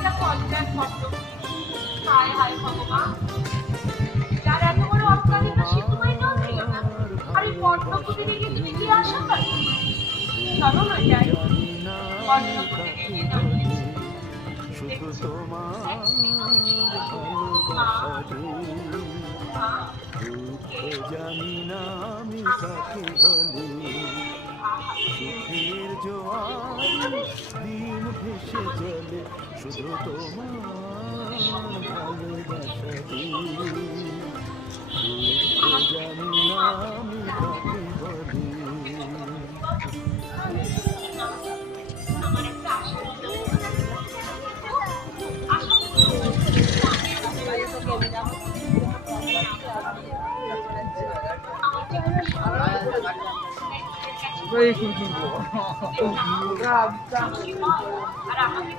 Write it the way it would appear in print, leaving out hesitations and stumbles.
একটা পঞ্চায়েত পদ্ম। হায় হায় ভগবান, যার এত বড় অট্টালিকা সে তোমায় জানছিল না। আর এই পদ্মপুটি দেখে তুমি কি আশা করো? চলো না যাই, পদ্মপুটি দেখে যাচ্ছি। শুধু তোমার মা, ভালোবাসারে মা, দুঃখ কে? জানি না আমি কাকে বলি সুখের জোয়ার দিন ভেসে চলে শুধু তোমার ভালোবাসারে দুঃখ জানি না আমি কাকে বলি আমার একটা আশা ছিল। আশা ছিল আমার জীবনে Very cool. আর আমাকে